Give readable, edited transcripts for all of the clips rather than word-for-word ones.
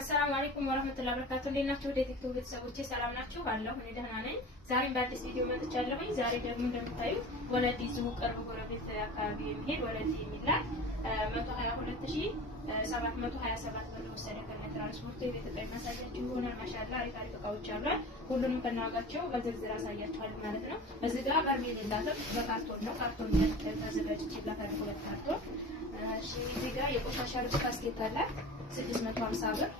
አሰላሙ አለይኩም ወራህመቱላሂ ወበረካቱ። እንዴት ናችሁ? ወደ ቲክቶክ ቤተሰቦቼ ሰላም ናችሁ? አለሁ እኔ ደህና ነኝ። ዛሬም በአዲስ ቪዲዮ መጥቻለሁ። ዛሬ ደግሞ እንደምታዩት ወለዲ ዙ ቅርብ ጎረቤት አካባቢ የሚሄድ ወለዲ የሚላክ 122727 ብር ወሰደ ከነ ትራንስፖርት የቤት ዕቃ ማሳያችሁ ይሆናል። ማሻአላ አሪፍ አሪፍ እቃዎች አሉ። ሁሉንም ከናዋጋቸው በዝርዝር አሳያችኋለሁ ማለት ነው። እዚህ ጋር በርሜል የላትም፣ በካርቶን ነው። ካርቶን ተዘጋጅቼላታለሁ፣ ሁለት ካርቶን። እሺ እዚህ ጋር የቆሻሻ ልብስ ካስኬት አላት 650 ብር።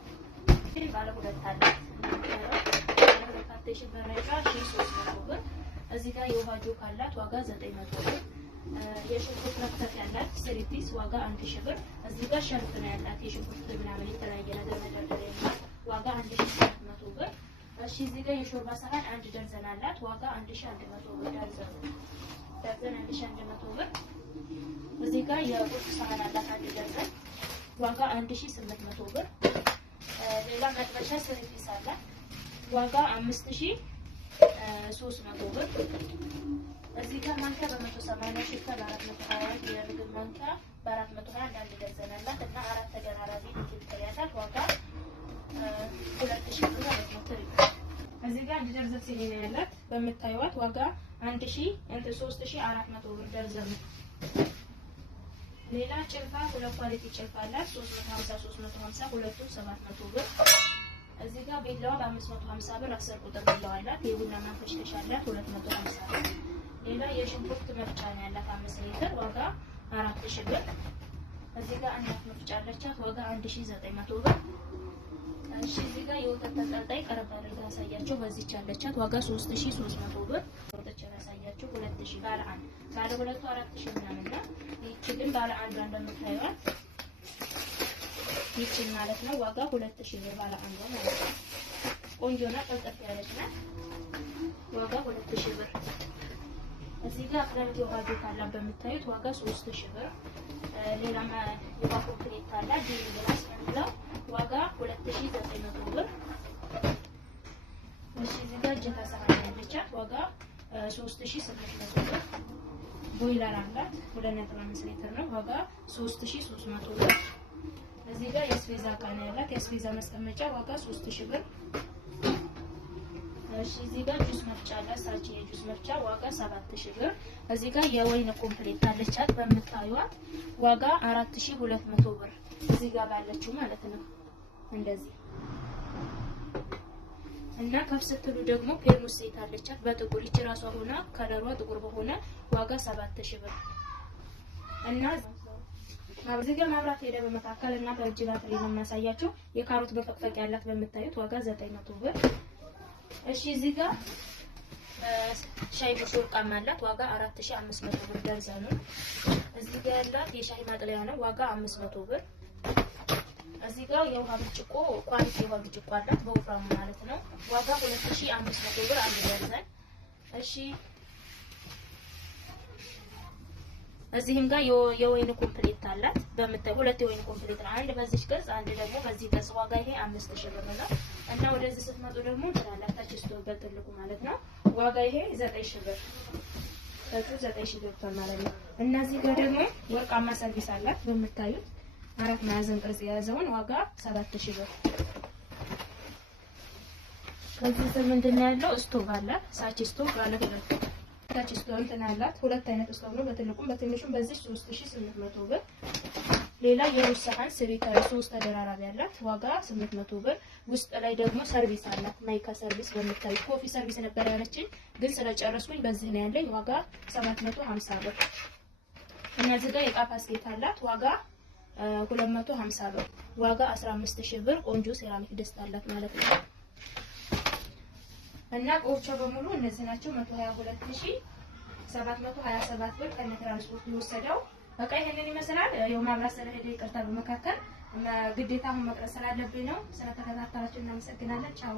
ባለ ሁለት አላት ባለ ሁለት ፓርቲሽን በረጫ 1300 ብር። እዚህ ጋር የውሃ ጆክ አላት ዋጋ 900 ብር። የሽንኩርት መክተፊያ ያላት ስሪቲስ ዋጋ 1000 ብር። እዚህ ጋር ሸልፍ ነው ያላት የሽንኩርት ምናምን የተለያየ ነገር መደርደሪያ ያላት ዋጋ 1700 ብር። እሺ እዚህ ጋር የሾርባ ሳህን አንድ ደርዘን አላት ዋጋ 1100 ብር። ደርዘን 1100 ብር። እዚህ ጋር የቁርስ ሳህን አላት አንድ ደርዘን ዋጋ 1800 ብር። ሌላ መጥበሻ ስሪቲስ አላት ዋጋ 5300 ብር። እዚህ ጋር ማንኪያ በ180 ሽታ በ420 የምግብ ማንኪያ በ420 አንድ ደርዘን አላት እና አራት ተደራራቢ ሊትር ያላት ዋጋ 2000 ብር ማለት ነው። እዚህ ጋር አንድ ደርዘን ሲኒ ያላት በምታዩት ዋጋ 3400 ብር ደርዘን ነው። ሌላ ጭልፋ ሁለት ኳሊቲ ጭልፋ አላት 350 ሁለቱም 700 ብር። እዚህ ጋር ቢላዋ በ550 ብር 10 ቁጥር ቢላዋ አላት። የቡና ማንከሽከሻ አላት 250 ብር። ሌላ የሽንኩርት መፍጫ ነው ያላት 5 ሊትር ዋጋ 4000 ብር። እዚህ ጋር አንዳት መፍጫ አለቻት ዋጋ 1900 ብር። እሺ እዚህ ጋር የወተት ተንጠልጣይ ቀረብ አድርጋ ያሳያችሁ በዚህች አለቻት ዋጋ 3300 ብር። ወተት ያሳያችሁ 2000 ባለ አንድ ባለ ሁለቱ 4000 ምናምን ነው። ይቺ ግን ባለ አንዷ እንደምታዩት ይቺን ማለት ነው ዋጋ 2000 ብር ባለ አንዷ ማለት ነው። ቆንጆና ቀልጠፍ ያለች ናት ዋጋ 2000 ብር። እዚህ ጋር አፍራጅ ውሃ ጆክ አላት በምታዩት ዋጋ 3000 ብር። ሌላማ የውሃ ኮምፕሌት አላት ዲን ግላስ ነው ዋጋ 2900 ብር። እሺ እዚህ ጋር እጀታ ሳህን ያለቻት ዋጋ 3800 ብር። ቦይለር አላት 2.5 ሊትር ነው ዋጋ 3300 ብር። እዚህ ጋር የስፌዛ ዕቃ ነው ያላት የስፌዛ ማስቀመጫ ዋጋ 3000 ብር። እሺ እዚህ ጋር ጁስ መፍጫ አላት ሳቺ የጁስ መፍጫ ዋጋ 7000 ብር። እዚህ ጋር የወይን ኮምፕሌት አለቻት በምታዩት ዋጋ 4200 ብር። እዚህ ጋር ባለችው ማለት ነው እንደዚህ እና ከፍ ስትሉ ደግሞ ፔርሙስ ሴት አለቻት በጥቁር ይቺ ራሷ ሆና ከለሯ ጥቁር በሆነ ዋጋ 7000 ብር። እና እዚህ ጋር ማብራት ሄደ በመካከል እና በእጅ ባትሪ ነው የማሳያችሁ የካሮት በፈቅፈቂያ ያላት በምታዩት ዋጋ 900 ብር። እሺ እዚህ ጋር ሻይ በሾርቃም አላት ዋጋ 4500 ብር ደርዘኑ። እዚህ ጋር ያላት የሻይ ማጥለያ ነው ዋጋ 500 ብር። እዚህ ጋር የውሃ ብርጭቆ ኳሊቲ የውሃ ብርጭቆ አላት በወፍራሙ ማለት ነው ዋጋ 2500 ብር አንድ ደርዘን። እሺ እዚህም ጋር የወይን ኮምፕሌት አላት በመጣው ሁለት የወይን ኮምፕሌት ነው አንድ በዚህ ቅርጽ አንድ ደግሞ በዚህ ቅርጽ ዋጋ ይሄ 5000 ብር ነው። እና ወደዚህ ስትመጡ ደግሞ ትላላታች ስቶር በትልቁ ማለት ነው ዋጋ ይሄ 9000 ብር ታችሁ 9000 ብር ማለት ነው። እና እዚህ ጋር ደግሞ ወርቃማ ሰርቪስ አላት በመታዩት አራት ማዕዘን ቅርጽ የያዘውን ዋጋ 7000 ብር። ከዚህ ምንድነው ያለው ስቶቭ አላት ሳቺ ስቶቭ ባለ ሁለት ታች ስቶቭ እንትን አላት ሁለት አይነት ስቶቭ ነው በትልቁም በትንሹም በዚህ 3800 ብር። ሌላ የሩዝ ሳህን ስሪተር 3 ተደራራቢ አላት ዋጋ 800 ብር። ውስጥ ላይ ደግሞ ሰርቪስ አላት ማይካ ሰርቪስ በመታዩ ኮፊ ሰርቪስ ነበር ያለችኝ ግን ስለጨረስኩኝ በዚህ ነው ያለኝ ዋጋ 750 ብር። እና እዚህ ጋር የዕቃ ባስኬት አላት ዋጋ 250 ብር ዋጋ 15000 ብር። ቆንጆ ሴራሚክ ድስት አላት ማለት ነው። እና ቆርቾ በሙሉ እነዚህ ናቸው 122727 ብር ከነ ትራንስፖርት የወሰደው በቃ ይሄንን ይመስላል። ያው ማብራት ስለሄደ ይቅርታ በመካከል ግዴታ መቅረጽ ስላለብኝ ነው። ስለተከታተላችሁ እናመሰግናለን። ቻው